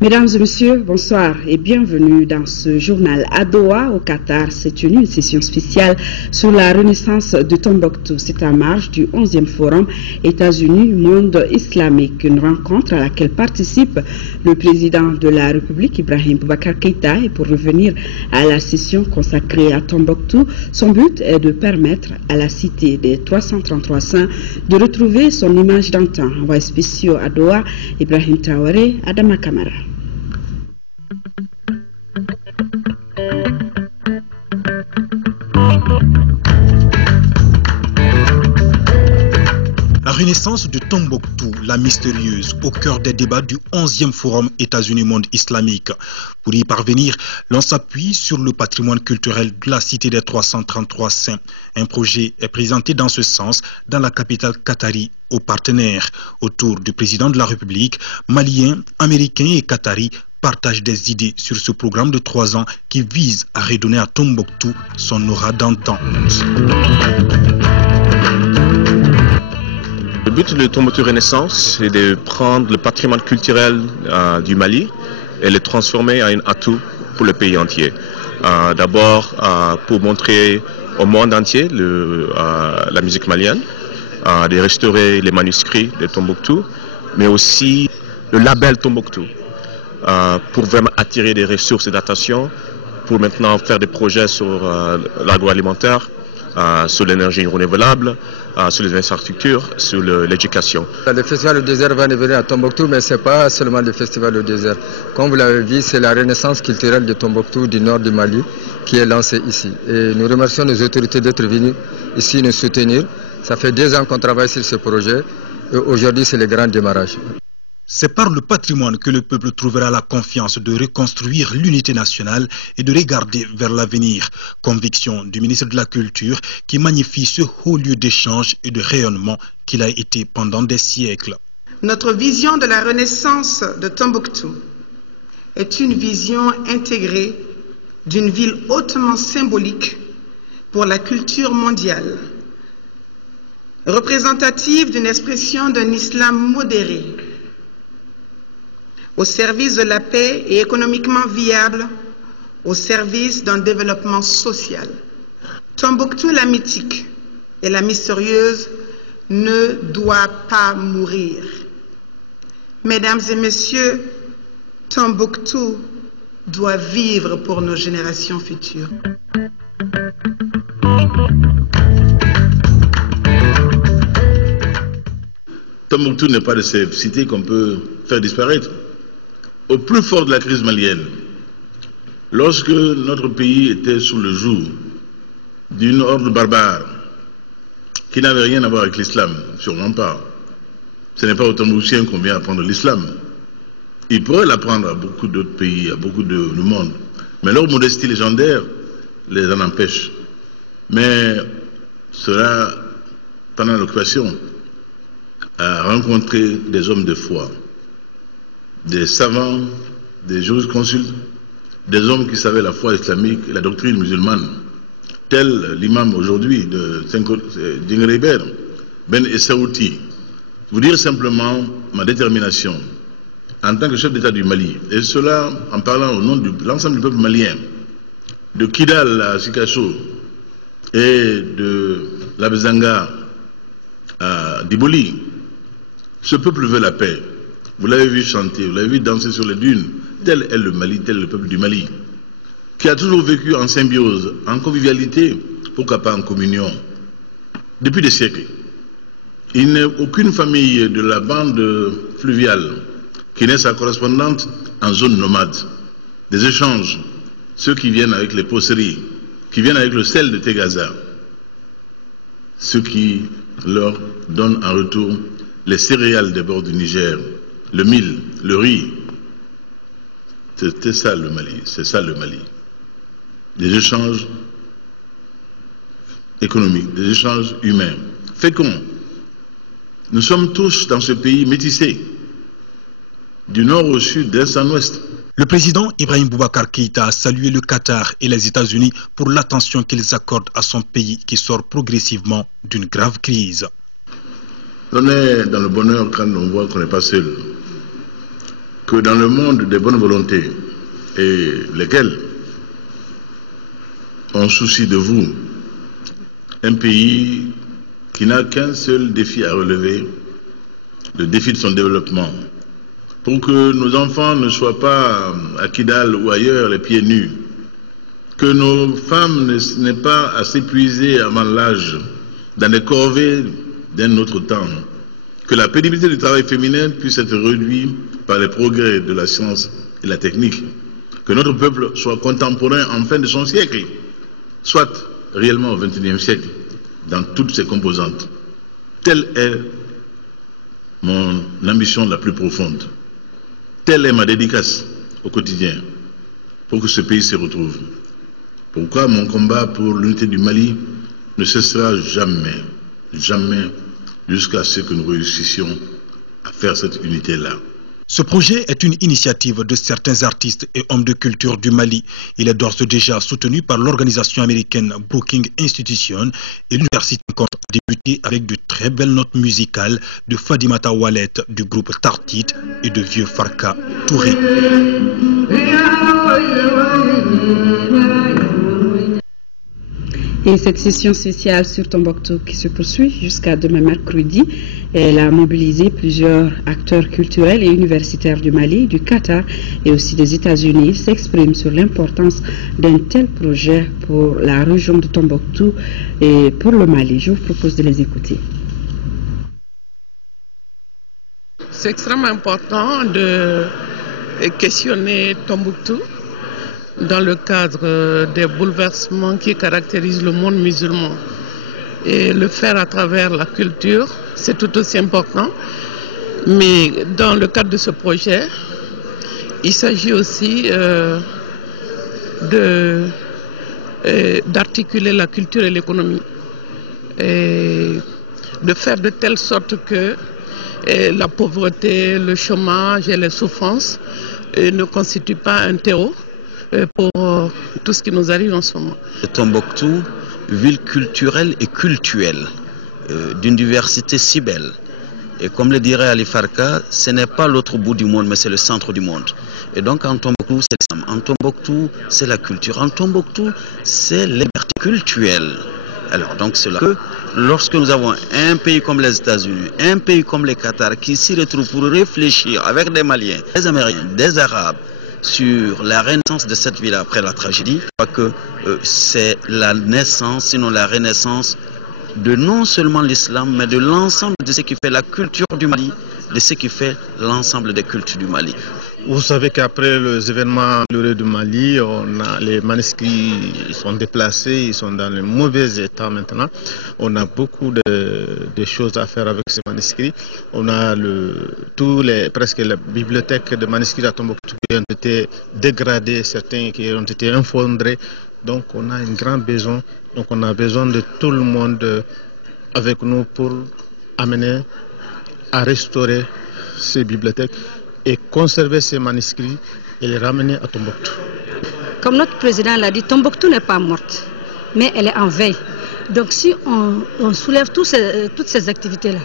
Mesdames et messieurs, bonsoir et bienvenue dans ce journal. À Doha, au Qatar, s'est tenue une session spéciale sur la renaissance de Tombouctou. C'est en marge du 11e forum États-Unis-Monde islamique, une rencontre à laquelle participe le président de la République, Ibrahim Boubacar Keïta. Et pour revenir à la session consacrée à Tombouctou, son but est de permettre à la cité des 333 saints de retrouver son image d'antan. Envoyé spéciaux à Doha, Ibrahim Traoré, Adama Kamara. La renaissance de Tombouctou, la mystérieuse, au cœur des débats du 11e Forum États-Unis-Monde islamique. Pour y parvenir, l'on s'appuie sur le patrimoine culturel de la cité des 333 saints. Un projet est présenté dans ce sens dans la capitale qatari aux partenaires. Autour du président de la République, Maliens, Américains et Qataris partagent des idées sur ce programme de 3 ans qui vise à redonner à Tombouctou son aura d'antan. Le but de Tombouctou Renaissance, c'est de prendre le patrimoine culturel du Mali et le transformer en un atout pour le pays entier. D'abord, pour montrer au monde entier la musique malienne, de restaurer les manuscrits de Tombouctou, mais aussi le label Tombouctou, pour vraiment attirer des ressources et d'attention, pour maintenant faire des projets sur l'agroalimentaire, sur l'énergie renouvelable, sur les infrastructures, sur l'éducation. Le festival du désert va revenir à Tombouctou, mais ce n'est pas seulement le festival du désert. Comme vous l'avez vu, c'est la renaissance culturelle de Tombouctou, du nord du Mali, qui est lancée ici. Et nous remercions nos autorités d'être venues ici nous soutenir. Ça fait 2 ans qu'on travaille sur ce projet et aujourd'hui c'est le grand démarrage. C'est par le patrimoine que le peuple trouvera la confiance de reconstruire l'unité nationale et de regarder vers l'avenir. Conviction du ministre de la Culture qui magnifie ce haut lieu d'échange et de rayonnement qu'il a été pendant des siècles. Notre vision de la renaissance de Tombouctou est une vision intégrée d'une ville hautement symbolique pour la culture mondiale, représentative d'une expression d'un islam modéré, au service de la paix et économiquement viable, au service d'un développement social. Tombouctou, la mythique et la mystérieuse, ne doit pas mourir. Mesdames et messieurs, Tombouctou doit vivre pour nos générations futures. Tombouctou n'est pas de ces cités qu'on peut faire disparaître. Au plus fort de la crise malienne, lorsque notre pays était sous le joug d'une horde barbare qui n'avait rien à voir avec l'islam, sûrement pas. Ce n'est pas aux Tombouctiens qu'on vient apprendre l'islam. Ils pourraient l'apprendre à beaucoup d'autres pays, à beaucoup de monde. Mais leur modestie légendaire les en empêche. Mais cela, pendant l'occupation, a rencontré des hommes de foi, des savants, des jurisconsultes, des hommes qui savaient la foi islamique et la doctrine musulmane, tel l'imam aujourd'hui de Djinguereber, Ben Essaouti. Vous dire simplement ma détermination en tant que chef d'État du Mali, et cela en parlant au nom de l'ensemble du peuple malien, de Kidal à Sikasso et de l'Abzanga à Diboli. Ce peuple veut la paix. Vous l'avez vu chanter, vous l'avez vu danser sur les dunes. Tel est le Mali, tel est le peuple du Mali, qui a toujours vécu en symbiose, en convivialité, pourquoi pas en communion, depuis des siècles. Il n'est aucune famille de la bande fluviale qui n'est sa correspondante en zone nomade. Des échanges, ceux qui viennent avec les poceries, qui viennent avec le sel de Tegaza, ceux qui leur donnent en retour les céréales des bords du Niger, le mil, le riz. C'était ça le Mali, c'est ça le Mali. Des échanges économiques, des échanges humains, féconds. Nous sommes tous dans ce pays métissés, du nord au sud, d'est en ouest. Le président Ibrahim Boubacar Keïta a salué le Qatar et les États-Unis pour l'attention qu'ils accordent à son pays qui sort progressivement d'une grave crise. On est dans le bonheur quand on voit qu'on n'est pas seul, que dans le monde des bonnes volontés, et lesquels ont souci de vous, un pays qui n'a qu'un seul défi à relever, le défi de son développement, pour que nos enfants ne soient pas à Kidal ou ailleurs les pieds nus, que nos femmes n'aient pas à s'épuiser avant l'âge dans des corvées d'un autre temps, que la pénibilité du travail féminin puisse être réduite par les progrès de la science et la technique, que notre peuple soit contemporain en fin de son siècle, soit réellement au XXIe siècle, dans toutes ses composantes. Telle est mon ambition la plus profonde. Telle est ma dédicace au quotidien pour que ce pays se retrouve. Pourquoi mon combat pour l'unité du Mali ne cessera jamais, jamais, jusqu'à ce que nous réussissions à faire cette unité-là. Ce projet est une initiative de certains artistes et hommes de culture du Mali. Il est d'ores et déjà soutenu par l'organisation américaine Brookings Institution et l'université compte débuté avec de très belles notes musicales de Fadimata Wallet du groupe Tartit et de Vieux Farka Touré. Et cette session spéciale sur Tombouctou qui se poursuit jusqu'à demain mercredi, elle a mobilisé plusieurs acteurs culturels et universitaires du Mali, du Qatar et aussi des États-Unis. Ils s'expriment sur l'importance d'un tel projet pour la région de Tombouctou et pour le Mali. Je vous propose de les écouter. C'est extrêmement important de questionner Tombouctou dans le cadre des bouleversements qui caractérisent le monde musulman. Et le faire à travers la culture, c'est tout aussi important. Mais dans le cadre de ce projet, il s'agit aussi d'articuler la culture et l'économie. Et de faire de telle sorte que la pauvreté, le chômage et les souffrances ne constituent pas un terreau pour tout ce qui nous arrive en ce moment. Tombouctou, ville culturelle et cultuelle, d'une diversité si belle. Et comme le dirait Ali Farka, ce n'est pas l'autre bout du monde, mais c'est le centre du monde. Et donc en Tombouctou, c'est l'islam. En Tombouctou, c'est la culture. En Tombouctou, c'est la liberté culturelle. Alors donc c'est là que lorsque nous avons un pays comme les États-Unis, un pays comme le Qatar qui s'y retrouve pour réfléchir avec des Maliens, des Américains, des Arabes, sur la renaissance de cette ville après la tragédie, je crois que c'est la naissance, sinon la renaissance de non seulement l'islam, mais de l'ensemble de ce qui fait la culture du Mali, de ce qui fait l'ensemble des cultures du Mali. Vous savez qu'après les événements douloureux du Mali, les manuscrits sont déplacés, ils sont dans le mauvais état maintenant. On a beaucoup de choses à faire avec ces manuscrits. On a presque la bibliothèque de manuscrits à Tombouctou qui ont été dégradés, certains qui ont été effondrés. Donc on a un grand besoin. Donc on a besoin de tout le monde avec nous pour amener à restaurer ces bibliothèques et conserver ces manuscrits et les ramener à Tombouctou. Comme notre président l'a dit, Tombouctou n'est pas morte, mais elle est en veille. Donc si on soulève toutes ces activités-là,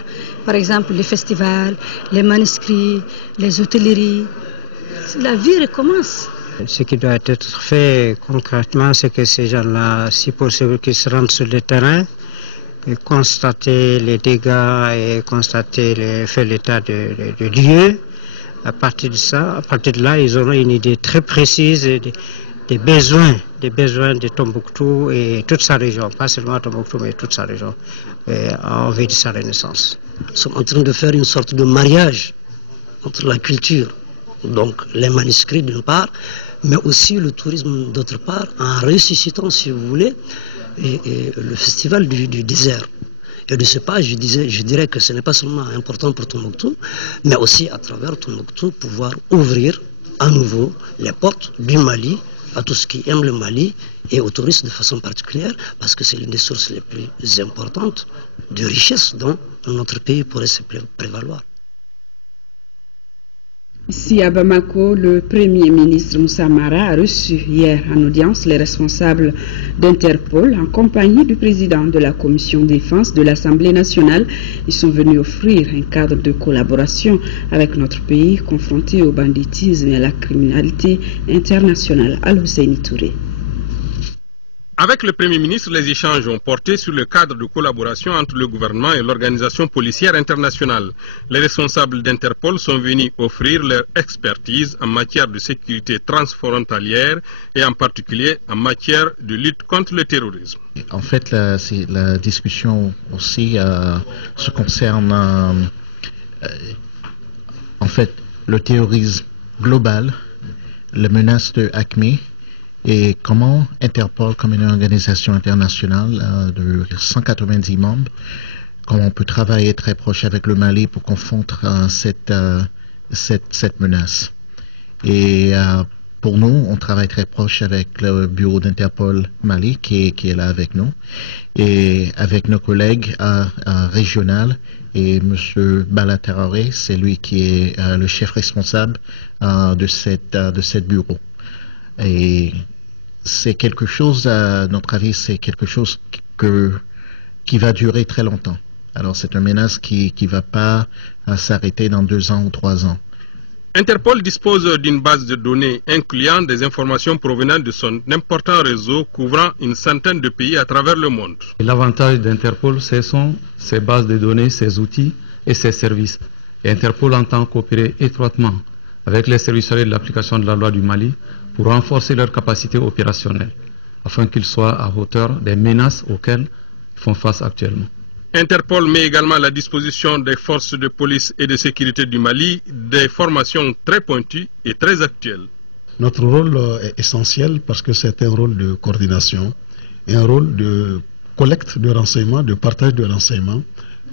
par exemple les festivals, les manuscrits, les hôtelleries, la vie recommence. Ce qui doit être fait concrètement, c'est que ces gens-là, si possible, qu'ils se rendent sur le terrain, et constater les dégâts et constater l'état de lieu. À partir de là, ils auront une idée très précise des besoins de Tombouctou et toute sa région, pas seulement Tombouctou, mais toute sa région, en vue de sa renaissance. Nous sommes en train de faire une sorte de mariage entre la culture, donc les manuscrits d'une part, mais aussi le tourisme d'autre part, en ressuscitant, si vous voulez, le festival du désert. Et de ce pas, je dirais que ce n'est pas seulement important pour Tombouctou, mais aussi à travers Tombouctou, pouvoir ouvrir à nouveau les portes du Mali à tous ceux qui aiment le Mali et aux touristes de façon particulière, parce que c'est l'une des sources les plus importantes de richesse dont notre pays pourrait se prévaloir. Ici à Bamako, le Premier ministre Moussa Mara a reçu hier en audience les responsables d'Interpol en compagnie du président de la commission défense de l'Assemblée nationale. Ils sont venus offrir un cadre de collaboration avec notre pays confronté au banditisme et à la criminalité internationale. Al-Husseini Touré. Avec le Premier ministre, les échanges ont porté sur le cadre de collaboration entre le gouvernement et l'organisation policière internationale. Les responsables d'Interpol sont venus offrir leur expertise en matière de sécurité transfrontalière et en particulier en matière de lutte contre le terrorisme. En fait, la discussion aussi se concerne en fait le terrorisme global, la menace de AQMI, et comment Interpol, comme une organisation internationale de 190 membres, comment on peut travailler très proche avec le Mali pour confondre cette menace. Et pour nous, on travaille très proche avec le bureau d'Interpol Mali qui est là avec nous et avec nos collègues régionaux. Et M. Bala Traoré, c'est lui qui est le chef responsable de cette bureau. Et c'est quelque chose, à notre avis, c'est quelque chose qui va durer très longtemps. Alors c'est une menace qui ne va pas s'arrêter dans 2 ans ou 3 ans. Interpol dispose d'une base de données incluant des informations provenant de son important réseau couvrant une centaine de pays à travers le monde. L'avantage d'Interpol, ce sont ses bases de données, ses outils et ses services. Et Interpol entend coopérer étroitement avec les services de l'application de la loi du Mali pour renforcer leurs capacités opérationnelles, afin qu'ils soient à hauteur des menaces auxquelles ils font face actuellement. Interpol met également à la disposition des forces de police et de sécurité du Mali des formations très pointues et très actuelles. Notre rôle est essentiel parce que c'est un rôle de coordination, et un rôle de collecte de renseignements, de partage de renseignements.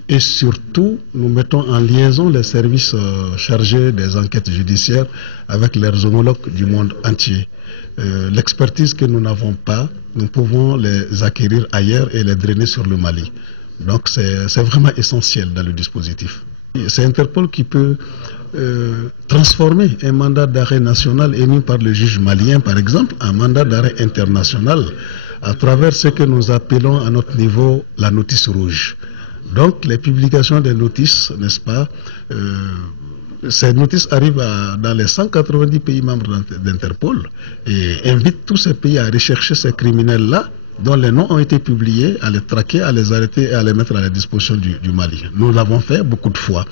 Et surtout, nous mettons en liaison les services chargés des enquêtes judiciaires avec leurs homologues du monde entier. L'expertise que nous n'avons pas, nous pouvons les acquérir ailleurs et les drainer sur le Mali. Donc c'est vraiment essentiel dans le dispositif. C'est Interpol qui peut transformer un mandat d'arrêt national émis par le juge malien, par exemple, en mandat d'arrêt international à travers ce que nous appelons à notre niveau la notice rouge. Donc les publications des notices, n'est-ce pas, ces notices arrivent dans les 190 pays membres d'Interpol et invitent tous ces pays à rechercher ces criminels-là dont les noms ont été publiés, à les traquer, à les arrêter et à les mettre à la disposition du Mali. Nous l'avons fait beaucoup de fois.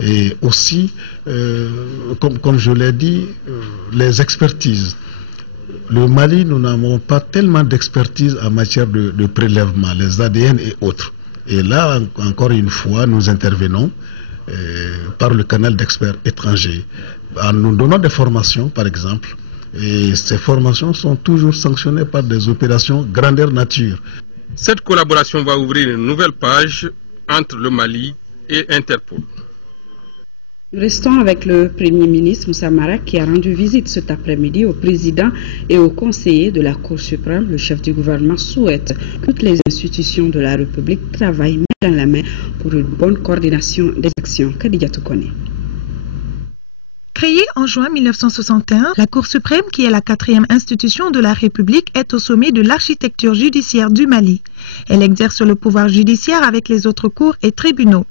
Et aussi, comme je l'ai dit, les expertises. Le Mali, nous n'avons pas tellement d'expertise en matière de prélèvement, les ADN et autres. Et là, encore une fois, nous intervenons par le canal d'experts étrangers, en nous donnant des formations, par exemple. Et ces formations sont toujours sanctionnées par des opérations grandeur nature. Cette collaboration va ouvrir une nouvelle page entre le Mali et Interpol. Restons avec le Premier ministre Moussa Mara qui a rendu visite cet après-midi au président et aux conseillers de la Cour suprême. Le chef du gouvernement souhaite que toutes les institutions de la République travaillent main dans la main pour une bonne coordination des actions. Khadija Toukone. Créée en juin 1961, la Cour suprême, qui est la 4e institution de la République, est au sommet de l'architecture judiciaire du Mali. Elle exerce le pouvoir judiciaire avec les autres cours et tribunaux.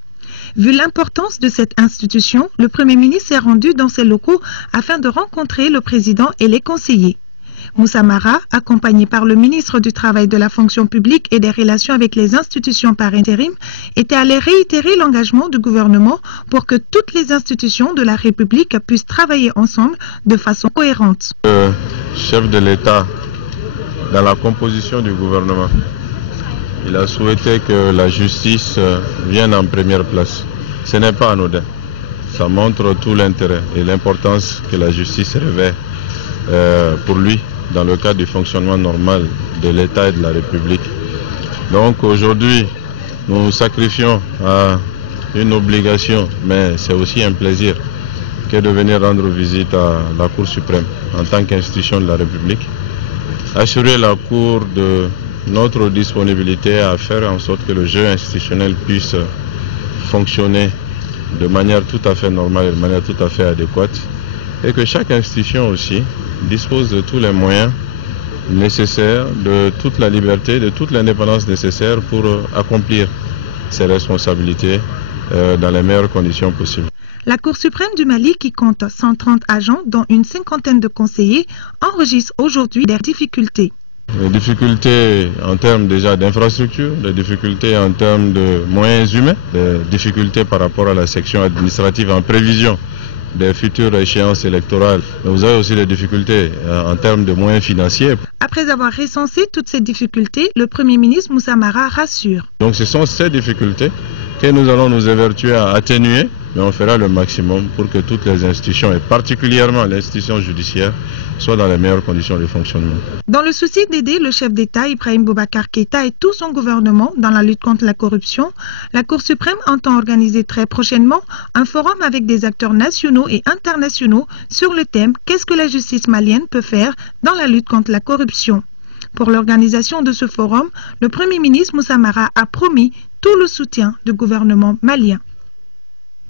Vu l'importance de cette institution, le Premier ministre s'est rendu dans ses locaux afin de rencontrer le président et les conseillers. Moussa Mara, accompagné par le ministre du Travail, de la fonction publique et des relations avec les institutions par intérim, était allé réitérer l'engagement du gouvernement pour que toutes les institutions de la République puissent travailler ensemble de façon cohérente. Le chef de l'État, dans la composition du gouvernement, il a souhaité que la justice vienne en première place. Ce n'est pas anodin. Ça montre tout l'intérêt et l'importance que la justice revêt pour lui dans le cadre du fonctionnement normal de l'État et de la République. Donc aujourd'hui, nous sacrifions à une obligation, mais c'est aussi un plaisir que de venir rendre visite à la Cour suprême en tant qu'institution de la République. Assurer la Cour de notre disponibilité à faire en sorte que le jeu institutionnel puisse fonctionner de manière tout à fait normale et de manière tout à fait adéquate et que chaque institution aussi dispose de tous les moyens nécessaire, de toute la liberté, de toute l'indépendance nécessaire pour accomplir ses responsabilités dans les meilleures conditions possibles. La Cour suprême du Mali, qui compte 130 agents, dont une cinquantaine de conseillers, enregistre aujourd'hui des difficultés. Les difficultés en termes déjà d'infrastructure, les difficultés en termes de moyens humains, les difficultés par rapport à la section administrative en prévision des futures échéances électorales. Mais vous avez aussi des difficultés en termes de moyens financiers. Après avoir recensé toutes ces difficultés, le Premier ministre Moussa Mara rassure. Donc ce sont ces difficultés que nous allons nous évertuer à atténuer, mais on fera le maximum pour que toutes les institutions, et particulièrement l'institution judiciaire, soient dans les meilleures conditions de fonctionnement. Dans le souci d'aider le chef d'État Ibrahim Boubacar Keïta et tout son gouvernement dans la lutte contre la corruption, la Cour suprême entend organiser très prochainement un forum avec des acteurs nationaux et internationaux sur le thème « Qu'est-ce que la justice malienne peut faire dans la lutte contre la corruption ?» Pour l'organisation de ce forum, le Premier ministre Moussa Mara a promis tout le soutien du gouvernement malien.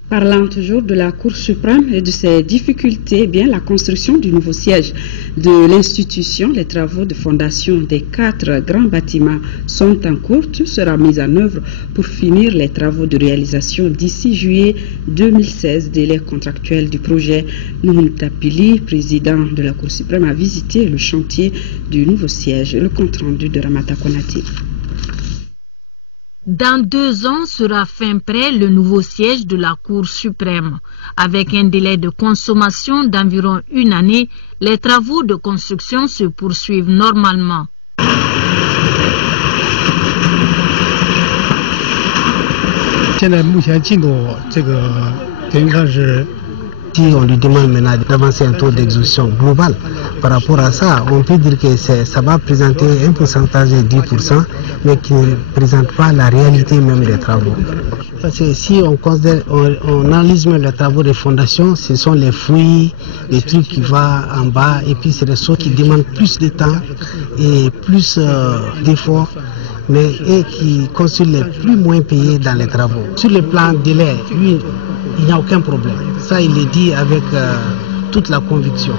Parlant toujours de la Cour suprême et de ses difficultés, la construction du nouveau siège de l'institution, les travaux de fondation des 4 grands bâtiments sont en cours. Tout sera mis en œuvre pour finir les travaux de réalisation d'ici juillet 2016. Délai contractuel du projet. Noumoun Tapili, président de la Cour suprême, a visité le chantier du nouveau siège. Le compte rendu de Ramata Konati. Dans 2 ans sera fin prêt le nouveau siège de la Cour suprême. Avec un délai de consommation d'environ 1 année, les travaux de construction se poursuivent normalement. Si on lui demande maintenant d'avancer un taux d'exécution global, par rapport à ça, on peut dire que ça va présenter un pourcentage de 10%, mais qui ne présente pas la réalité même des travaux. Parce que si on considère, on analyse même les travaux de fondation, ce sont les fouilles, les trucs qui vont en bas, et puis c'est des choses qui demandent plus de temps et plus d'efforts, mais et qui constituent les plus moins payés dans les travaux. Sur le plan délai, lui, il n'y a aucun problème. Ça, il est dit avec toute la conviction.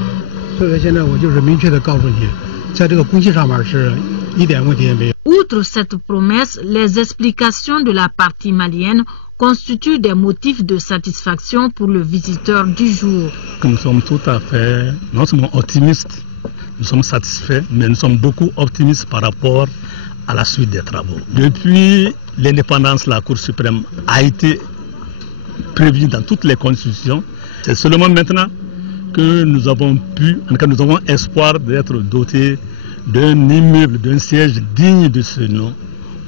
Outre cette promesse, les explications de la partie malienne constituent des motifs de satisfaction pour le visiteur du jour. Nous sommes tout à fait, non seulement optimistes, nous sommes satisfaits, mais nous sommes beaucoup optimistes par rapport à la suite des travaux. Depuis l'indépendance, la Cour suprême a été prévu dans toutes les constitutions. C'est seulement maintenant que nous avons pu, en tout cas nous avons espoir d'être dotés d'un immeuble, d'un siège digne de ce nom,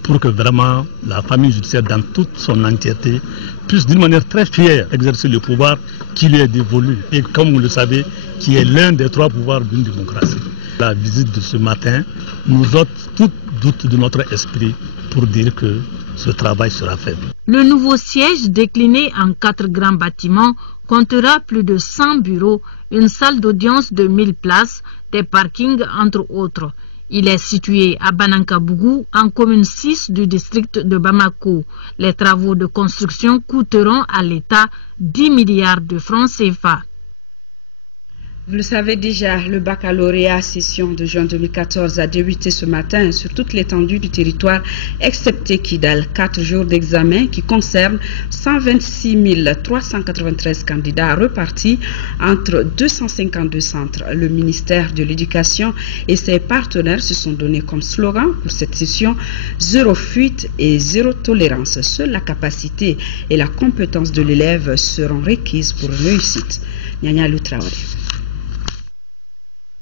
pour que vraiment la famille judiciaire dans toute son entièreté puisse d'une manière très fière exercer le pouvoir qui lui est dévolu et comme vous le savez, qui est l'un des 3 pouvoirs d'une démocratie. La visite de ce matin nous ôte tout doute de notre esprit pour dire que ce travail sera fait. Le nouveau siège, décliné en 4 grands bâtiments, comptera plus de 100 bureaux, une salle d'audience de 1000 places, des parkings entre autres. Il est situé à Banankabougou, en commune 6 du district de Bamako. Les travaux de construction coûteront à l'État 10 milliards de francs CFA. Vous le savez déjà, le baccalauréat session de juin 2014 a débuté ce matin sur toute l'étendue du territoire, excepté Kidal. 4 jours d'examen qui concernent 126 393 candidats repartis entre 252 centres. Le ministère de l'Éducation et ses partenaires se sont donnés comme slogan pour cette session « Zéro fuite et zéro tolérance ». Seule la capacité et la compétence de l'élève seront requises pour réussite. Nyanya Lutraoré.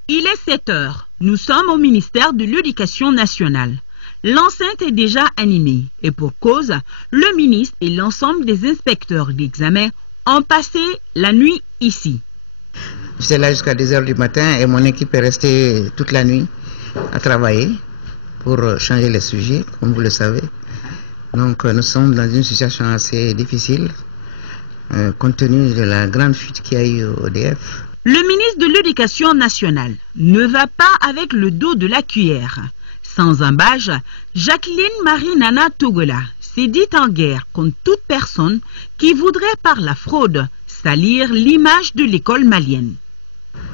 Il est 7 heures. Nous sommes au ministère de l'Éducation nationale. L'enceinte est déjà animée et pour cause, le ministre et l'ensemble des inspecteurs d'examen ont passé la nuit ici. J'étais là jusqu'à 2 heures du matin et mon équipe est restée toute la nuit à travailler pour changer les sujets, comme vous le savez. Donc nous sommes dans une situation assez difficile compte tenu de la grande fuite qu'il y a eu au EDF. Le ministre de l'Éducation nationale ne va pas avec le dos de la cuillère. Sans embâche, Jacqueline Marie-Nana Togola s'est dit en guerre contre toute personne qui voudrait par la fraude salir l'image de l'école malienne.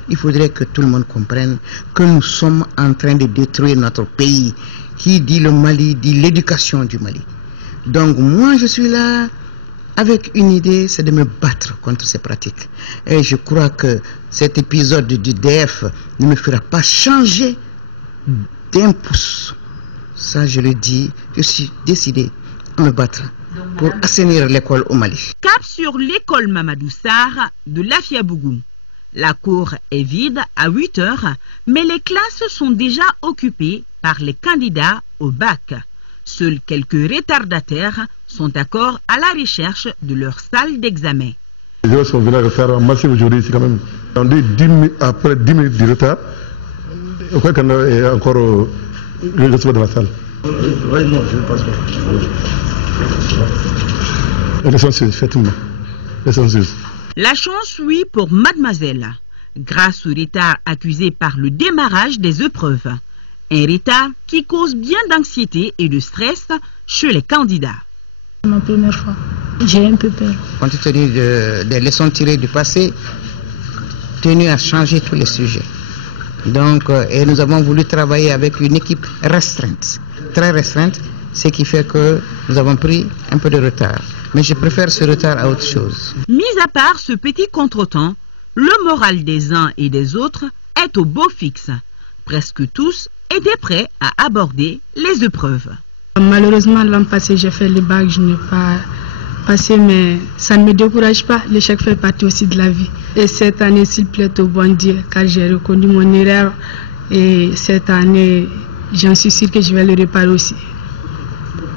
il faudrait que tout le monde comprenne que nous sommes en train de détruire notre pays. Qui dit le Mali, dit l'éducation du Mali. Donc moi je suis là avec une idée, c'est de me battre contre ces pratiques. Et je crois que cet épisode du DF ne me fera pas changer d'un pouce. Ça je le dis, je suis décidé à me battre pour assainir l'école au Mali. Cap sur l'école Mamadou Sarr de Lafiabougou. La cour est vide à 8 heures, mais les classes sont déjà occupées par les candidats au bac. Seuls quelques retardataires sont encore à la recherche de leur salle d'examen. Les élèves sont venus faire un massif aujourd'hui ici quand même. On dit après 10 minutes de retard, on croit qu'on est encore le retour de la salle. Oui, non, je ne pense pas. Effectivement. La chance, oui, pour mademoiselle, grâce au retard accusé par le démarrage des épreuves. Un retard qui cause bien d'anxiété et de stress chez les candidats. C'est ma première fois. J'ai un peu peur. Compte tenu des leçons tirées du passé, tenu à changer tous les sujets. Donc, et nous avons voulu travailler avec une équipe restreinte, très restreinte, ce qui fait que nous avons pris un peu de retard. Mais je préfère ce retard à autre chose. Mis à part ce petit contretemps, le moral des uns et des autres est au beau fixe. Presque tous étaient prêts à aborder les épreuves. Malheureusement, l'an passé, j'ai fait le bac, je n'ai pas passé, mais ça ne me décourage pas. L'échec fait partie aussi de la vie. Et cette année, s'il plaît au bon Dieu, car j'ai reconnu mon erreur, et cette année, j'en suis sûr que je vais le réparer aussi.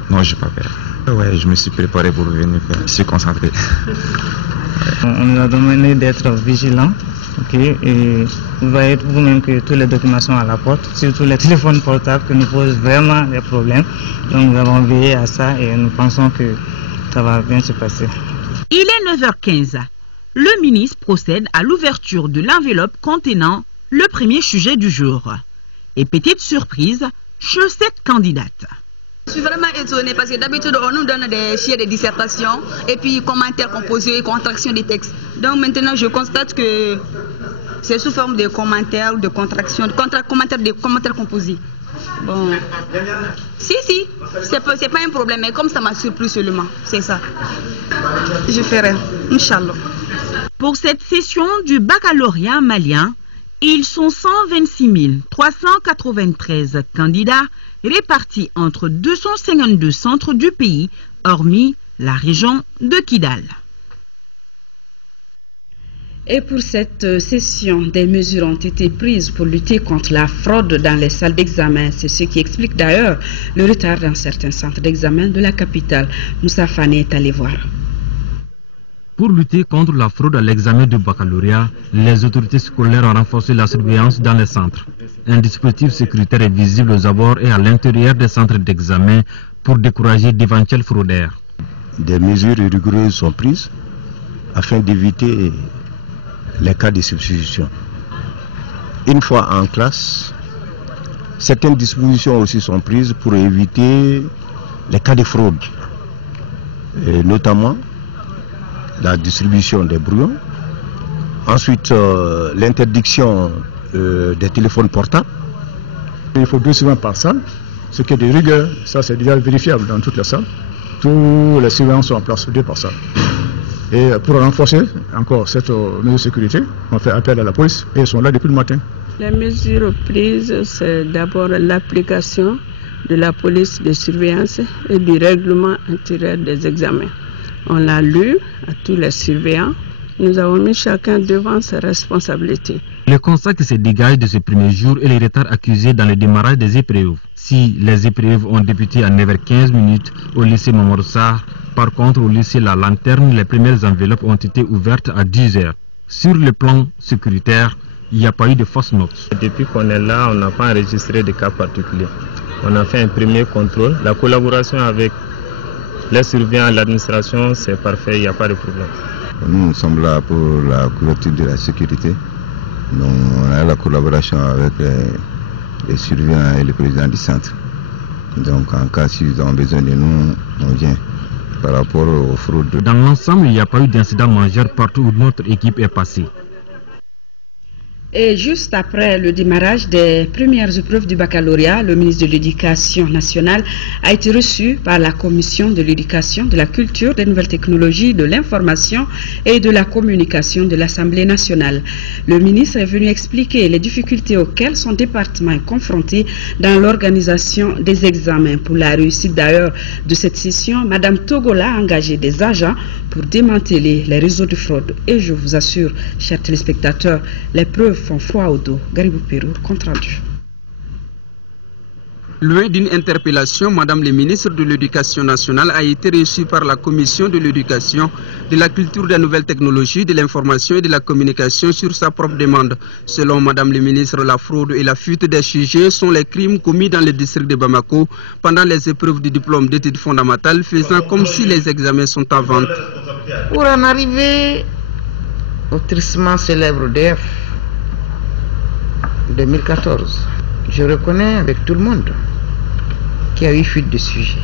Non, je n'ai pas peur. Ouais, je me suis préparé pour venir faire. Je suis concentré. On nous a demandé d'être vigilants. Okay, et vous voyez vous-même que tous les documents sont à la porte, surtout les téléphones portables qui nous posent vraiment des problèmes. Donc nous avons veillé à ça et nous pensons que ça va bien se passer. Il est 9h15. Le ministre procède à l'ouverture de l'enveloppe contenant le premier sujet du jour. Et petite surprise chez cette candidate. Je suis vraiment étonnée parce que d'habitude on nous donne des fiches de dissertation et puis commentaires composés et contractions des textes. Donc maintenant je constate que c'est sous forme de commentaires ou de contractions, commentaires composés. Bon, si, c'est pas un problème, mais comme ça m'a surpris seulement, c'est ça. Je ferai, Inch'Allah. Pour cette session du baccalauréat malien, ils sont 126 393 candidats répartis entre 252 centres du pays, hormis la région de Kidal. Et pour cette session, des mesures ont été prises pour lutter contre la fraude dans les salles d'examen. C'est ce qui explique d'ailleurs le retard dans certains centres d'examen de la capitale. Moussa Fane est allé voir. Pour lutter contre la fraude à l'examen du baccalauréat, les autorités scolaires ont renforcé la surveillance dans les centres. Un dispositif sécuritaire est visible aux abords et à l'intérieur des centres d'examen pour décourager d'éventuels fraudeurs. Des mesures rigoureuses sont prises afin d'éviter les cas de substitution. Une fois en classe, certaines dispositions aussi sont prises pour éviter les cas de fraude, et notamment la distribution des brouillons, ensuite l'interdiction des téléphones portables. Il faut 2 surveillants par salle, ce qui est de rigueur, ça c'est déjà vérifiable dans toutes les salles. Tous les surveillants sont en place, 2 par salle. Et pour renforcer encore cette mesure de sécurité, on fait appel à la police et ils sont là depuis le matin. Les mesures prises, c'est d'abord l'application de la police de surveillance et du règlement intérieur des examens. On l'a lu à tous les surveillants. Nous avons mis chacun devant ses responsabilités. Le constat qui se dégage de ce premier jour est les retards accusés dans le démarrage des épreuves. Si les épreuves ont débuté à 9h15 au lycée Mamadou Sarr, par contre au lycée La Lanterne, les premières enveloppes ont été ouvertes à 10h. Sur le plan sécuritaire, il n'y a pas eu de fausses notes. Depuis qu'on est là, on n'a pas enregistré de cas particuliers. On a fait un premier contrôle. La collaboration avec les surveillants et l'administration, c'est parfait, il n'y a pas de problème. Nous sommes là pour la couverture de la sécurité. Donc, on a la collaboration avec les surveillants et le président du centre. Donc en cas s'ils ont besoin de nous, on vient par rapport aux fraudes. Dans l'ensemble, il n'y a pas eu d'incident majeur partout où notre équipe est passée. Et juste après le démarrage des premières épreuves du baccalauréat, le ministre de l'Éducation nationale a été reçu par la Commission de l'Éducation, de la Culture, des Nouvelles Technologies, de l'Information et de la Communication de l'Assemblée nationale. Le ministre est venu expliquer les difficultés auxquelles son département est confronté dans l'organisation des examens. Pour la réussite d'ailleurs de cette session, Mme Togola a engagé des agents pour démanteler les réseaux de fraude. Et je vous assure, chers téléspectateurs, les preuves font froid au dos. Garibou Pérou, compte rendu. Loin d'une interpellation, Madame le ministre de l'Éducation nationale a été reçue par la Commission de l'Éducation, de la Culture, des Nouvelles Technologies, de l'Information et de la Communication sur sa propre demande. Selon Madame le ministre, la fraude et la fuite des sujets sont les crimes commis dans le district de Bamako pendant les épreuves du diplôme d'études fondamentales, faisant comme si les examens sont en vente. Pour en arriver au tristement célèbre DF 2014, je reconnais avec tout le monde qu'il y a eu fuite de sujets.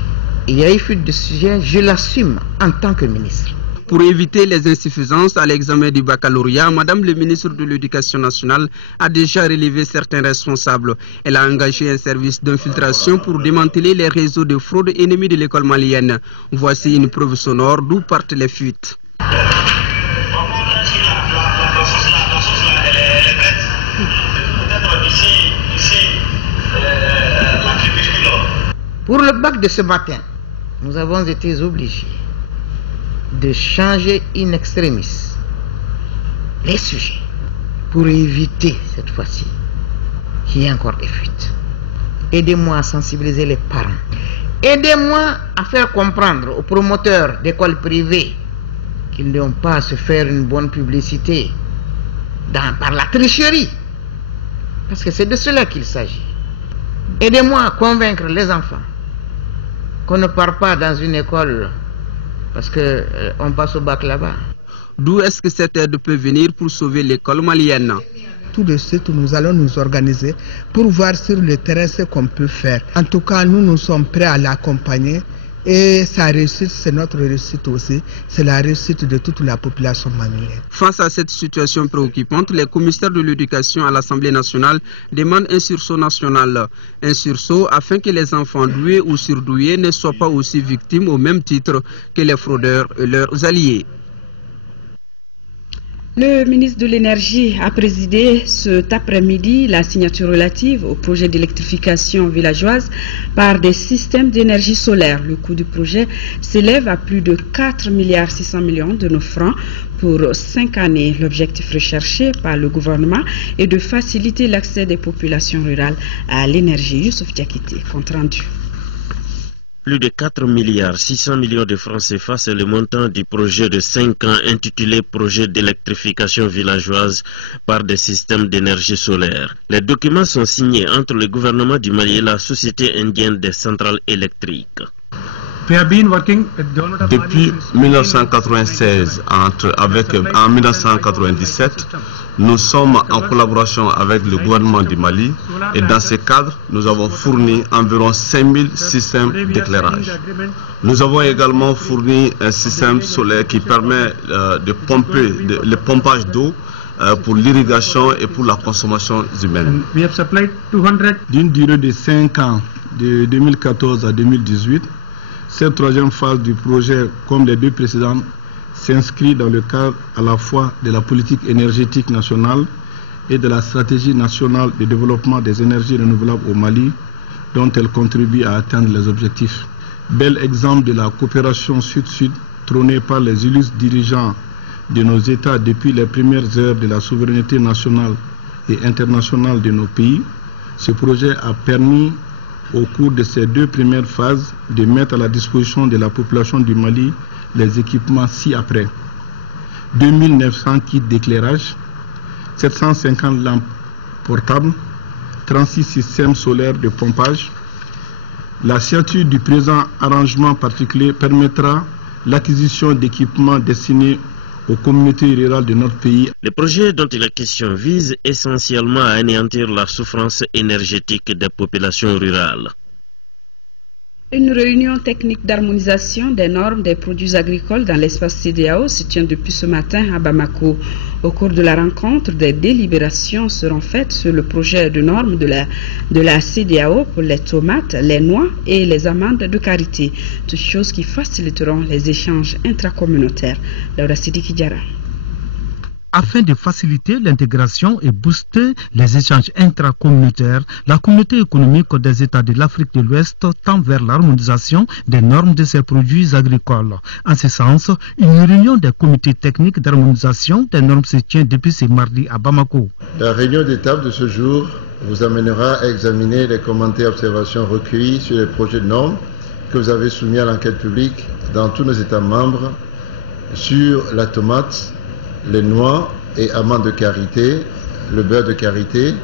Il y a eu fuite de sujets, je l'assume en tant que ministre. Pour éviter les insuffisances à l'examen du baccalauréat, Madame le ministre de l'Éducation nationale a déjà relevé certains responsables. Elle a engagé un service d'infiltration pour démanteler les réseaux de fraude ennemis de l'école malienne. Voici une preuve sonore d'où partent les fuites. Pour le bac de ce matin, nous avons été obligés de changer in extremis les sujets pour éviter cette fois-ci qu'il y ait encore des fuites. Aidez-moi à sensibiliser les parents. Aidez-moi à faire comprendre aux promoteurs d'écoles privées qu'ils n'ont pas à se faire une bonne publicité par la tricherie. Parce que c'est de cela qu'il s'agit. Aidez-moi à convaincre les enfants qu'on ne part pas dans une école parce qu'on passe au bac là-bas. D'où est-ce que cette aide peut venir pour sauver l'école malienne? Tout de suite, nous allons nous organiser pour voir sur le terrain ce qu'on peut faire. En tout cas, nous sommes prêts à l'accompagner. Et sa réussite, c'est notre réussite aussi. C'est la réussite de toute la population malienne. Face à cette situation préoccupante, les commissaires de l'éducation à l'Assemblée nationale demandent un sursaut national. Un sursaut afin que les enfants doués ou surdoués ne soient pas aussi victimes au même titre que les fraudeurs et leurs alliés. Le ministre de l'Énergie a présidé cet après-midi la signature relative au projet d'électrification villageoise par des systèmes d'énergie solaire. Le coût du projet s'élève à plus de 4,6 milliards de nos francs pour 5 années. L'objectif recherché par le gouvernement est de faciliter l'accès des populations rurales à l'énergie. Youssouf Diakité, compte rendu. Plus de 4,6 milliards de francs CFA, c'est le montant du projet de 5 ans intitulé Projet d'électrification villageoise par des systèmes d'énergie solaire. Les documents sont signés entre le gouvernement du Mali et la Société indienne des centrales électriques. Depuis 1996, en 1997, nous sommes en collaboration avec le gouvernement du Mali et dans ce cadre, nous avons fourni environ 5000 systèmes d'éclairage. Nous avons également fourni un système solaire qui permet de pomper le pompage d'eau pour l'irrigation et pour la consommation humaine. D'une durée de 5 ans, de 2014 à 2018, cette troisième phase du projet, comme les deux précédentes, s'inscrit dans le cadre à la fois de la politique énergétique nationale et de la stratégie nationale de développement des énergies renouvelables au Mali, dont elle contribue à atteindre les objectifs. Bel exemple de la coopération sud-sud trônée par les illustres dirigeants de nos États depuis les premières heures de la souveraineté nationale et internationale de nos pays. Ce projet a permis au cours de ces 2 premières phases de mettre à la disposition de la population du Mali les équipements ci-après. 2900 kits d'éclairage, 750 lampes portables, 36 systèmes solaires de pompage. La signature du présent arrangement particulier permettra l'acquisition d'équipements destinés aux communautés rurales de notre pays. Le projet dont il est question vise essentiellement à anéantir la souffrance énergétique des populations rurales. Une réunion technique d'harmonisation des normes des produits agricoles dans l'espace CEDEAO se tient depuis ce matin à Bamako. Au cours de la rencontre, des délibérations seront faites sur le projet de normes de la CEDEAO pour les tomates, les noix et les amandes de karité, toutes choses qui faciliteront les échanges intracommunautaires. Laura Sidiki Diarra. Afin de faciliter l'intégration et booster les échanges intracommunautaires, la communauté économique des États de l'Afrique de l'Ouest tend vers l'harmonisation des normes de ces produits agricoles. En ce sens, une réunion des comités techniques d'harmonisation des normes se tient depuis ce mardi à Bamako. La réunion d'étape de ce jour vous amènera à examiner les commentaires et observations recueillis sur les projets de normes que vous avez soumis à l'enquête publique dans tous nos États membres sur la tomate, les noix et amandes de karité, le beurre de karité,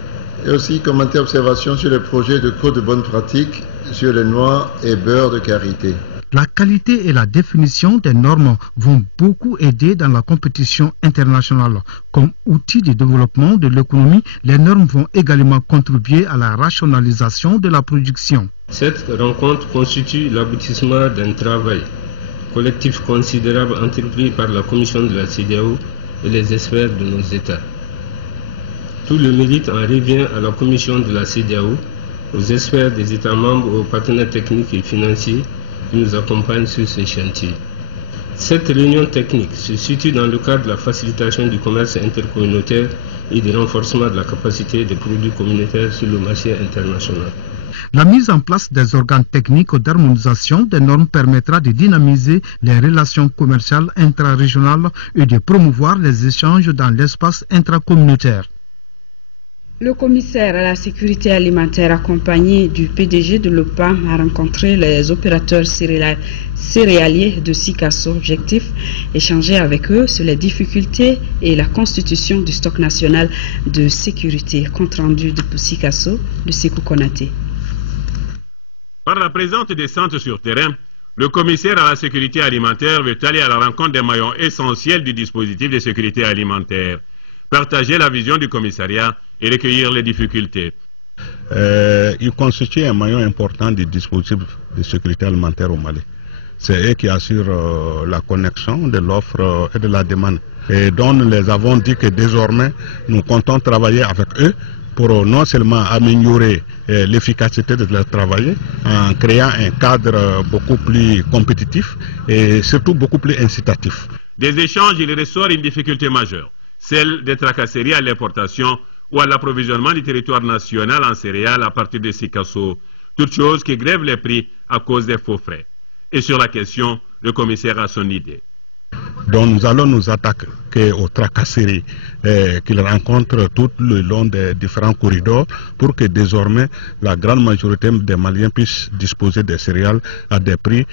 et aussi commenter observations sur les projets de code de bonne pratique sur les noix et beurre de karité. La qualité et la définition des normes vont beaucoup aider dans la compétition internationale. Comme outil de développement de l'économie, les normes vont également contribuer à la rationalisation de la production. Cette rencontre constitue l'aboutissement d'un travail collectif considérable entrepris par la Commission de la CEDEAO et les experts de nos États. Tout le mérite en revient à la Commission de la CEDEAO, aux experts des États membres, aux partenaires techniques et financiers qui nous accompagnent sur ce chantier. Cette réunion technique se situe dans le cadre de la facilitation du commerce intercommunautaire et du renforcement de la capacité des produits communautaires sur le marché international. La mise en place des organes techniques d'harmonisation des normes permettra de dynamiser les relations commerciales intra-régionales et de promouvoir les échanges dans l'espace intracommunautaire. Le commissaire à la sécurité alimentaire accompagné du PDG de l'OPAM a rencontré les opérateurs céréaliers de Sikasso. Objectif, échanger avec eux sur les difficultés et la constitution du stock national de sécurité. Compte rendu de Sikasso de Sekou Konaté. Par la présente descente sur terrain, le commissaire à la sécurité alimentaire veut aller à la rencontre des maillons essentiels du dispositif de sécurité alimentaire, partager la vision du commissariat et recueillir les difficultés. Il constitue un maillon important du dispositif de sécurité alimentaire au Mali. C'est eux qui assurent la connexion de l'offre et de la demande. Et donc nous les avons dit que désormais nous comptons travailler avec eux pour non seulement améliorer l'efficacité de leur travail en créant un cadre beaucoup plus compétitif et surtout beaucoup plus incitatif. Des échanges, il ressort une difficulté majeure, celle des tracasseries à l'importation ou à l'approvisionnement du territoire national en céréales à partir de Sikasso, toutes choses qui grèvent les prix à cause des faux frais. Et sur la question, le commissaire a son idée. Donc nous allons nous attaquer aux tracasseries qu'ils rencontrent tout le long des différents corridors pour que désormais la grande majorité des Maliens puissent disposer des céréales à des prix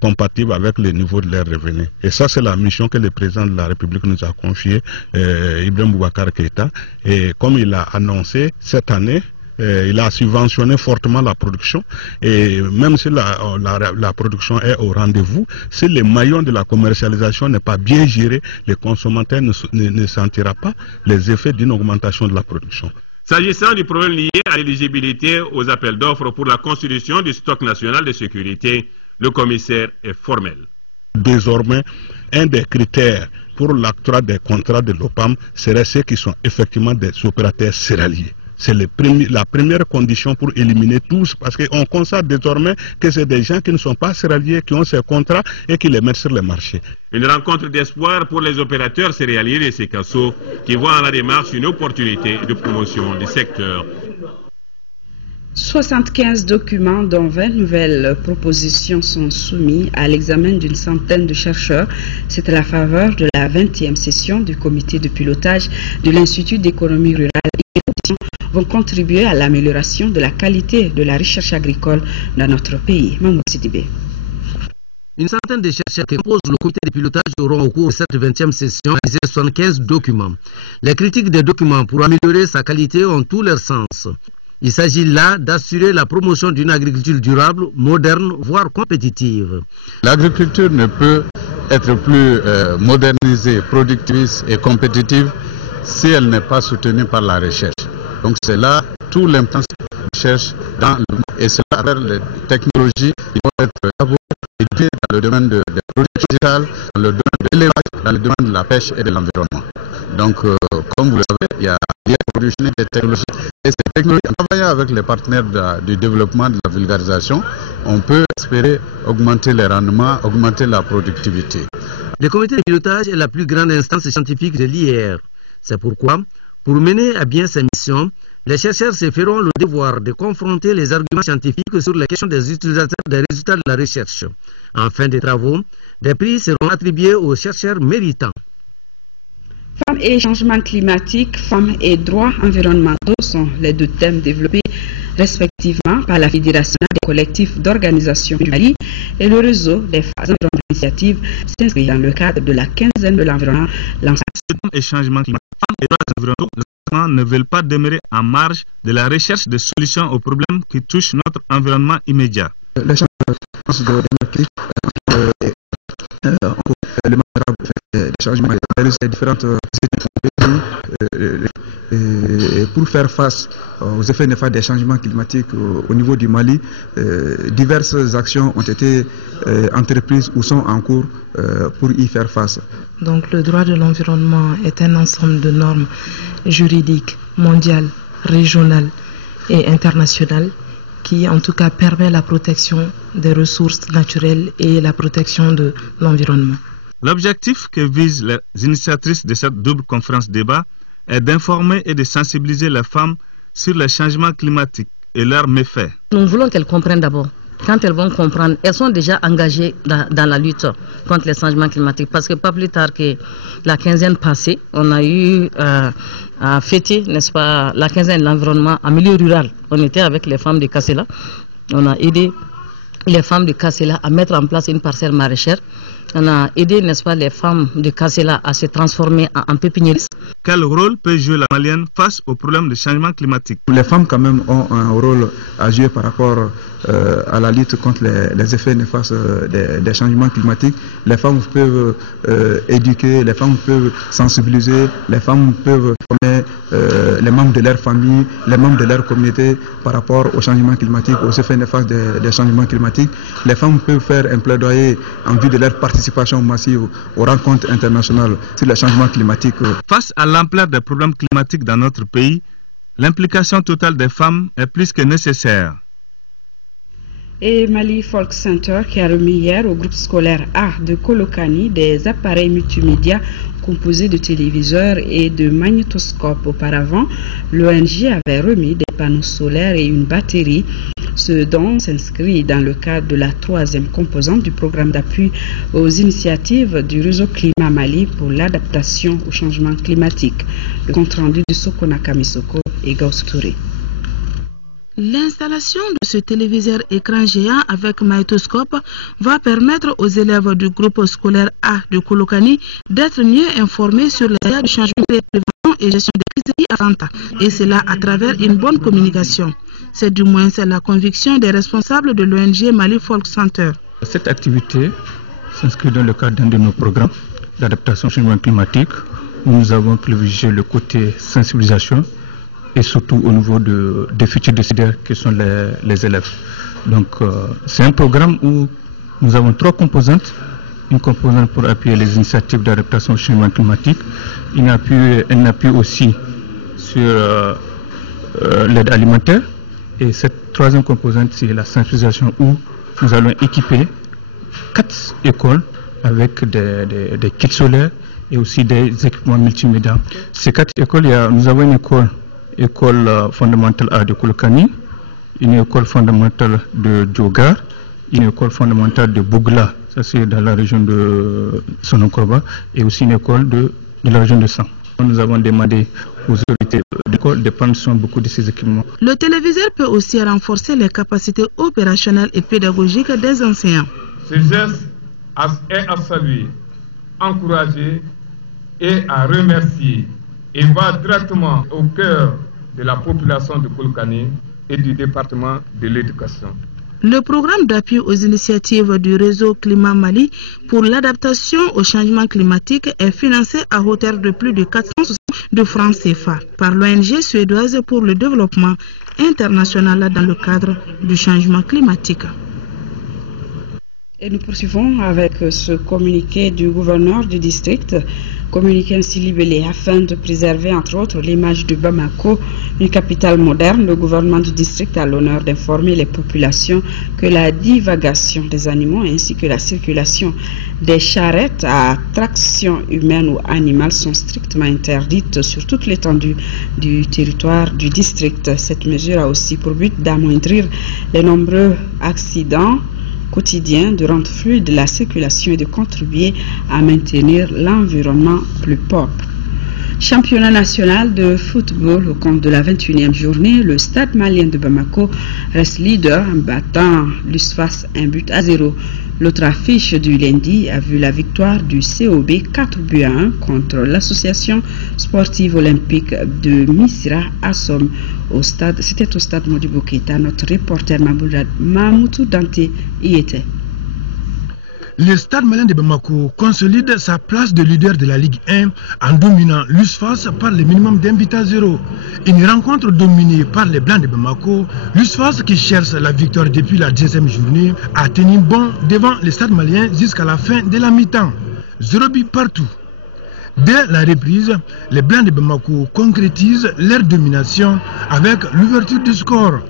compatibles avec le niveau de leurs revenus. Et ça c'est la mission que le président de la République nous a confiée, Ibrahim Boubacar Keïta. Et comme il a annoncé cette année, il a subventionné fortement la production et même si la production est au rendez-vous, si le maillon de la commercialisation n'est pas bien géré, les consommateurs ne sentiront pas les effets d'une augmentation de la production. S'agissant du problème lié à l'éligibilité aux appels d'offres pour la constitution du stock national de sécurité, le commissaire est formel. Désormais, un des critères pour l'octroi des contrats de l'OPAM serait ceux qui sont effectivement des opérateurs céréaliers. C'est la première condition pour éliminer tous, parce qu'on constate désormais que c'est des gens qui ne sont pas céréaliers, qui ont ces contrats et qui les mettent sur le marché. Une rencontre d'espoir pour les opérateurs céréaliers de Sikasso qui voient en la démarche une opportunité de promotion du secteur. 75 documents dont 20 nouvelles propositions sont soumis à l'examen d'une centaine de chercheurs. C'est à la faveur de la 20e session du comité de pilotage de l'Institut d'économie rurale et vont contribuer à l'amélioration de la qualité de la recherche agricole dans notre pays. Mamoud Sidibé. Une centaine de chercheurs qui composent le comité de pilotage auront au cours de cette 20e session réalisé 75 documents. Les critiques des documents pour améliorer sa qualité ont tout leur sens. Il s'agit là d'assurer la promotion d'une agriculture durable, moderne, voire compétitive. L'agriculture ne peut être plus modernisée, productrice et compétitive si elle n'est pas soutenue par la recherche. Donc c'est là tout l'impact de la recherche dans le monde et cela à travers les technologies qui vont être d'abord éduquées dans le domaine des produits digitales, dans le domaine de l'élevage, dans le domaine de la pêche et de l'environnement. Donc, comme vous le savez, il y a produit des technologies. Et ces technologies, en travaillant avec les partenaires du développement, de la vulgarisation, on peut espérer augmenter les rendements, augmenter la productivité. Le comité de pilotage est la plus grande instance scientifique de l'IR. C'est pourquoi, pour mener à bien sa mission, les chercheurs se feront le devoir de confronter les arguments scientifiques sur les questions des utilisateurs des résultats de la recherche. En fin des travaux, des prix seront attribués aux chercheurs méritants. Femmes et changement climatique, femmes et droits environnementaux sont les deux thèmes développés respectivement par la Fédération des collectifs d'organisation du Mali et le réseau des femmes d'initiative s'inscrit dans le cadre de la quinzaine de l'environnement lancée. Femmes et changement climatique, femmes et droits environnementaux ne veulent pas demeurer en marge de la recherche de solutions aux problèmes qui touchent notre environnement immédiat. Les changements des différentes pour faire face aux effets néfastes des changements climatiques au niveau du Mali, diverses actions ont été entreprises ou sont en cours pour y faire face. Donc le droit de l'environnement est un ensemble de normes juridiques, mondiales, régionales et internationales qui en tout cas permet la protection des ressources naturelles et la protection de l'environnement. L'objectif que visent les initiatrices de cette double conférence débat est d'informer et de sensibiliser les femmes sur les changements climatiques et leurs méfaits. Nous voulons qu'elles comprennent d'abord. Quand elles vont comprendre, elles sont déjà engagées dans la lutte contre les changements climatiques. Parce que pas plus tard que la quinzaine passée, on a eu à fêter, n'est-ce pas, la quinzaine de l'environnement en milieu rural. On était avec les femmes de Kassela. On a aidé les femmes de Kassela à mettre en place une parcelle maraîchère. On a aidé, n'est-ce pas, les femmes de Kassela à se transformer en pépiniéristes. Quel rôle peut jouer la Malienne face au problème du changement climatique? Les femmes quand même ont un rôle à jouer par rapport à la lutte contre les effets néfastes des changements climatiques. Les femmes peuvent éduquer, les femmes peuvent sensibiliser, les femmes peuvent former les membres de leur famille, les membres de leur communauté par rapport au changement climatique, aux effets néfastes des changements climatiques. Les femmes peuvent faire un plaidoyer en vue de leur participation massive aux rencontres internationales sur le changement climatique. Face à l'ampleur des problèmes climatiques dans notre pays, l'implication totale des femmes est plus que nécessaire. Et Mali Folk Center qui a remis hier au groupe scolaire A de Kolokani des appareils multimédia composés de téléviseurs et de magnétoscopes. Auparavant, l'ONG avait remis des panneaux solaires et une batterie. Ce don s'inscrit dans le cadre de la troisième composante du programme d'appui aux initiatives du réseau Climat Mali pour l'adaptation au changement climatique. Le compte rendu de Sokona Kamisoko et Gauss Touré. L'installation de ce téléviseur écran géant avec magnétoscope va permettre aux élèves du groupe scolaire A de Kolokani d'être mieux informés sur les états de changement de prévention et gestion des crises afférentes, et cela à travers une bonne communication. C'est du moins la conviction des responsables de l'ONG Mali Folk Center. Cette activité s'inscrit dans le cadre d'un de nos programmes d'adaptation au changement climatique où nous avons privilégié le côté sensibilisation et surtout au niveau des futurs décideurs qui sont les élèves. Donc c'est un programme où nous avons trois composantes. Une composante pour appuyer les initiatives d'adaptation au changement climatique, un appui aussi sur l'aide alimentaire, et cette troisième composante c'est la sensibilisation où nous allons équiper 4 écoles avec des kits solaires et aussi des équipements multimédia. Ces 4 écoles, nous avons une école fondamentale A de Kolokani, une école fondamentale de Djogar, une école fondamentale de Bougla, ça c'est dans la région de Sonokorba, et aussi une école de la région de San. Nous avons demandé aux autorités d'école de prendre soin beaucoup de ces équipements. Le téléviseur peut aussi renforcer les capacités opérationnelles et pédagogiques des enseignants. Ce geste est à saluer, encourager et à remercier, et va directement au cœur de la population de Kolokani et du département de l'éducation. Le programme d'appui aux initiatives du réseau Climat Mali pour l'adaptation au changement climatique est financé à hauteur de plus de 460 de francs CFA par l'ONG suédoise pour le développement international dans le cadre du changement climatique. Et nous poursuivons avec ce communiqué du gouverneur du district, communiqué ainsi libellé afin de préserver entre autres l'image de Bamako, une capitale moderne. Le gouvernement du district a l'honneur d'informer les populations que la divagation des animaux ainsi que la circulation des charrettes à traction humaine ou animale sont strictement interdites sur toute l'étendue du territoire du district. Cette mesure a aussi pour but d'amoindrir les nombreux accidents quotidien de rendre fluide la circulation et de contribuer à maintenir l'environnement plus propre. Championnat national de football au compte de la 21e journée, le Stade malien de Bamako reste leader en battant l'USFAS 1-0. L'autre affiche du lundi a vu la victoire du COB 4-1 contre l'association sportive olympique de Missira à Somme. C'était au stade Modibo Keïta. Notre reporter Mamoutou Dante y était. Le Stade malien de Bamako consolide sa place de leader de la Ligue 1 en dominant l'USFAS par le minimum d'un but à 0. Une rencontre dominée par les Blancs de Bamako, l'USFAS qui cherche la victoire depuis la 10e journée a tenu bon devant le Stade malien jusqu'à la fin de la mi-temps. 0 but partout. Dès la reprise, les Blancs de Bamako concrétisent leur domination avec l'ouverture du score.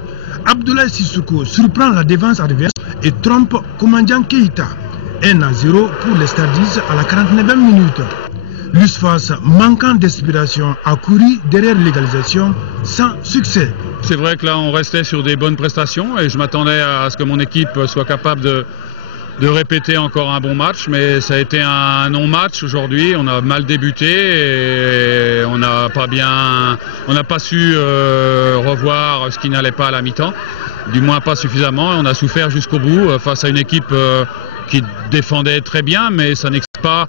Abdoulaye Sissoko surprend la défense adverse et trompe Komandian Keïta. 1-0 pour les Stadistes à la 49e minute. L'USFAS, manquant d'inspiration, a couru derrière l'égalisation sans succès. C'est vrai que là on restait sur des bonnes prestations et je m'attendais à ce que mon équipe soit capable de répéter encore un bon match, mais ça a été un non-match aujourd'hui. On a mal débuté et on n'a pas su revoir ce qui n'allait pas à la mi-temps, du moins pas suffisamment. On a souffert jusqu'au bout face à une équipe qui défendait très bien, mais ça n'explique pas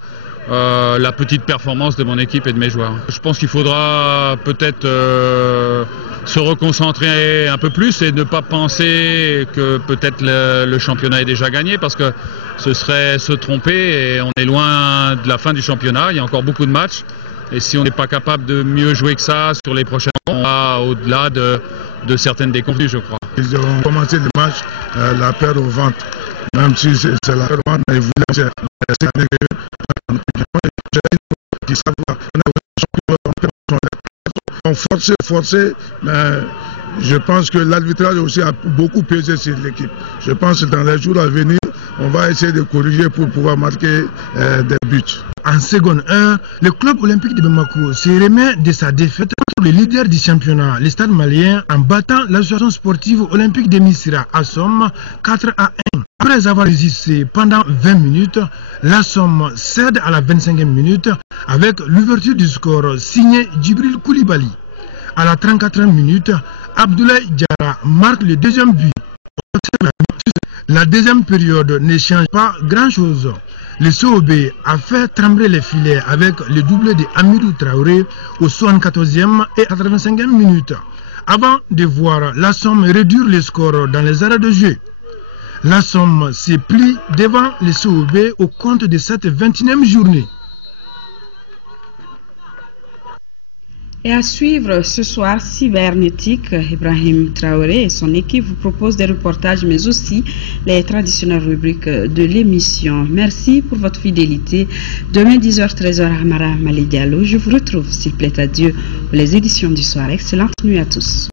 la petite performance de mon équipe et de mes joueurs. Je pense qu'il faudra peut-être se reconcentrer un peu plus et ne pas penser que peut-être le championnat est déjà gagné, parce que ce serait se tromper et on est loin de la fin du championnat. Il y a encore beaucoup de matchs et si on n'est pas capable de mieux jouer que ça sur les prochains mois, on va au-delà de certaines déconvenues, je crois. Ils ont commencé le match la paire au ventre. Même si c'est la paire au ventre, mais ils voulaient forcé, mais je pense que l'arbitrage aussi a beaucoup pesé sur l'équipe. Je pense que dans les jours à venir, on va essayer de corriger pour pouvoir marquer des buts. En seconde heure, le club olympique de Bamako se remet de sa défaite contre le leader du championnat, le Stade malien, en battant l'association sportive olympique de Missira à Somme 4-1. Après avoir résisté pendant 20 minutes, la Somme cède à la 25e minute avec l'ouverture du score signé Djibril Koulibaly. À la 34e minute, Abdoulaye Diarra marque le deuxième but. La deuxième période ne change pas grand-chose. Le COB a fait trembler les filets avec le doublé de Amirou Traoré au 74e et 85e minute, avant de voir la Somme réduire le score dans les arrêts de jeu. La Somme s'est plie devant le COB au compte de cette 21e journée. Et à suivre ce soir, Cybernétique, Ibrahim Traoré et son équipe vous proposent des reportages, mais aussi les traditionnelles rubriques de l'émission. Merci pour votre fidélité. Demain, 10h-13h, Amara Malidialo. Je vous retrouve, s'il plaît à Dieu, pour les éditions du soir. Excellente nuit à tous.